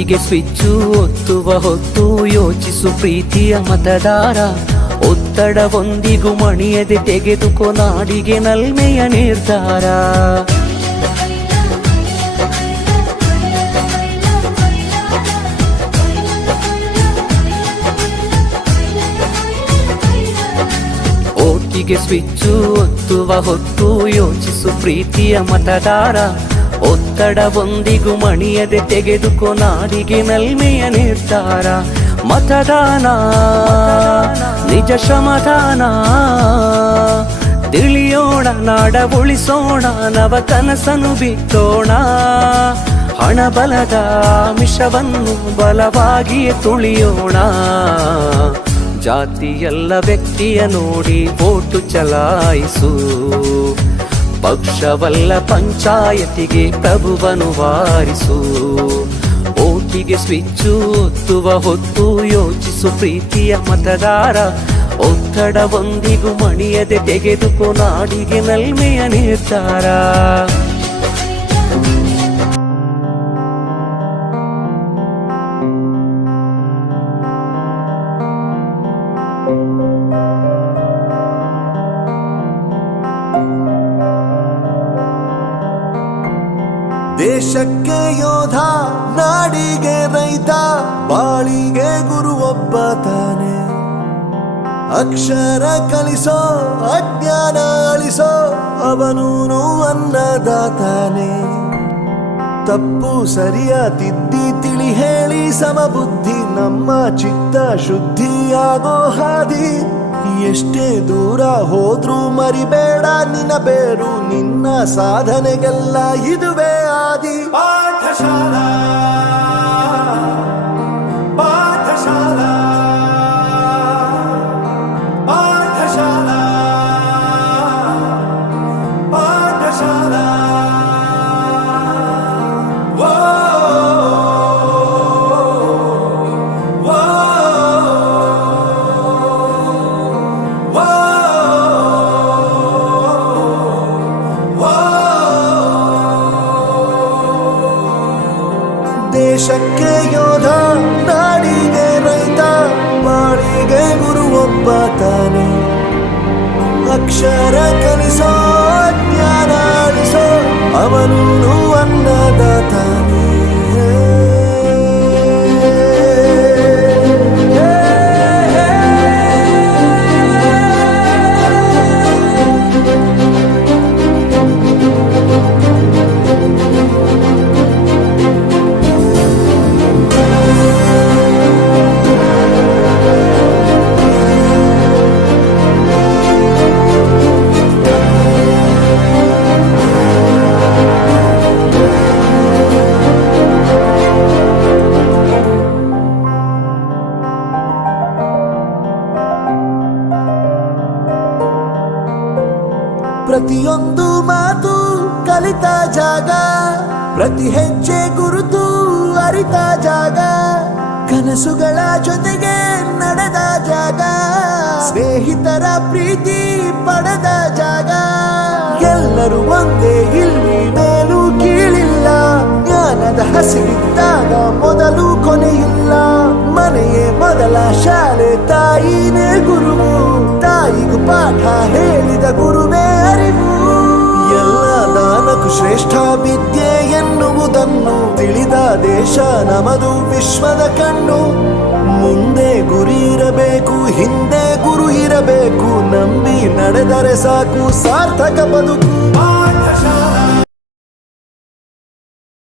ಓಟಿಗೆ switch ಒತ್ತುವ ಹೊತ್ತು ಯೋಚಿಸು ಪ್ರೀತಿಯ ಮತದಾರ. ಒತ್ತಡವೊಂದಿಗೂ ಮಣಿಯದೆ ತೆಗೆದುಕೋ ನಾಡಿಗೆ ನಲ್ಮೆಯ ನಿರ್ಧಾರ. ಓಟಿಗೆ ಸ್ವಿಚ್ಚು ಒತ್ತುವ ಹೊತ್ತು ಯೋಚಿಸು ಪ್ರೀತಿಯ ಮತದಾರ. ಒತ್ತಡವೊಂದಿಗೂ ಮಣಿಯದೆ ತೆಗೆದುಕೋ ನಾಡಿಗೆ ನಲ್ಮೆಯ ನಿರ್ಧಾರ. ಮತದಾನ ನಿಜ ಶ್ರಮದಾನ, ತಿಳಿಯೋಣ ನಾಡ ಉಳಿಸೋಣ, ನವ ಕನಸನ್ನು ಬಿತ್ತೋಣ. ಹಣಬಲದ ಮಿಷವನ್ನು ಬಲವಾಗಿಯೇ ತುಳಿಯೋಣ. ಜಾತಿಯಲ್ಲ ವ್ಯಕ್ತಿಯ ನೋಡಿ ವೋಟು ಚಲಾಯಿಸು. ಪಕ್ಷವಲ್ಲ ಪಂಚಾಯತಿಗೆ ಪ್ರಭುವನು ವಾರಿಸು. ಓಟಿಗೆ ಸ್ವಿಚ್ಚು ಒತ್ತುವ ಹೊತ್ತು ಯೋಚಿಸು ಪ್ರೀತಿಯ ಮತದಾರ. ಒತ್ತಡವೊಂದಿಗೂ ಮಣಿಯದೆ ತೆಗೆದುಕೋ ನಾಡಿಗೆ ನಲ್ಮೆಯ ನಿರ್ಧಾರ. ದೇಶಕ್ಕೆ ಯೋಧ, ನಾಡಿಗೆ ರೈತ, ಬಾಳಿಗೆ ಗುರು ಒಬ್ಬ ತಾನೆ. ಅಕ್ಷರ ಕಲಿಸೋ, ಅಜ್ಞಾನ ಅಳಿಸೋ, ಅವನೂನು ಅನ್ನದಾತಾನೆ. ತಪ್ಪು ಸರಿಯ ತಿದ್ದಿ ತಿಳಿ ಹೇಳಿ ಸಮಬುದ್ಧಿ, ನಮ್ಮ ಚಿತ್ತ ಶುದ್ಧಿಯಾಗೋ ಹಾದಿ. ಎಷ್ಟೇ ದೂರ ಹೋದ್ರೂ ಮರಿಬೇಡ ನಿನ್ನ ಬೇರು, ನಿನ್ನ ಸಾಧನೆಗೆಲ್ಲ ಇದುವೇ ಆದಿ. ಪಾಠಶಾಲಾ ಪಾಠಶಾಲಾ ಪಾಠಶಾಲಾ ಪಾಠಶಾಲಾ. ದೇಶಕ್ಕೆ ಯೋಧ, ನಾಡಿಗೆ ರೈತ, ಬಾಳಿಗೆ ಗುರು ಒಬ್ಬ ತಾನೆ. ಅಕ್ಷರ ಕಲಿಸೋ, ಜ್ಞಾನ ಅಳಿಸೋ, ಅವನೂನು ಅನ್ನದಾತಾನೆ. ಪ್ರತಿಯೊಂದು ಮಾತು ಕಲಿತ ಜಾಗ, ಪ್ರತಿ ಹೆಜ್ಜೆ ಗುರುತು ಅರಿತ ಜಾಗ. ಕನಸುಗಳ ಜೊತೆಗೆ ನಡೆದ ಜಾಗ, ಸ್ನೇಹಿತರ ಪ್ರೀತಿ ಪಡೆದ ಜಾಗ. ಎಲ್ಲರೂ ಒಂದೇ, ಇಲ್ಲಿ ಮೇಲೂ ಕೀಳಿಲ್ಲ. ಜ್ಞಾನದ ಹಸಿರಿದ್ದಾಗ ಮೊದಲು ಕೊನೆಯಿಲ್ಲ. ಮನೆಯೇ ಮೊದಲ ಶಾಲೆ, ತಾಯಿನೇ ಗುರುವು. ತಾಯಿಗೂ ಪಾಠ ಹೇಳಿದ ಗುರುವೇ ಅರಿವು. ಎಲ್ಲ ದಾನಕ್ಕೂ ಶ್ರೇಷ್ಠ ವಿದ್ಯೆ ಎನ್ನುವುದನ್ನು ತಿಳಿದ ದೇಶ ನಮದು, ವಿಶ್ವದ ಕಣ್ಣು. ಮುಂದೆ ಗುರಿ ಇರಬೇಕು, ಹಿಂದೆ ಗುರು ಇರಬೇಕು. ನಂಬಿ ನಡೆದರೆ ಸಾಕು ಸಾರ್ಥಕ ಬದುಕು.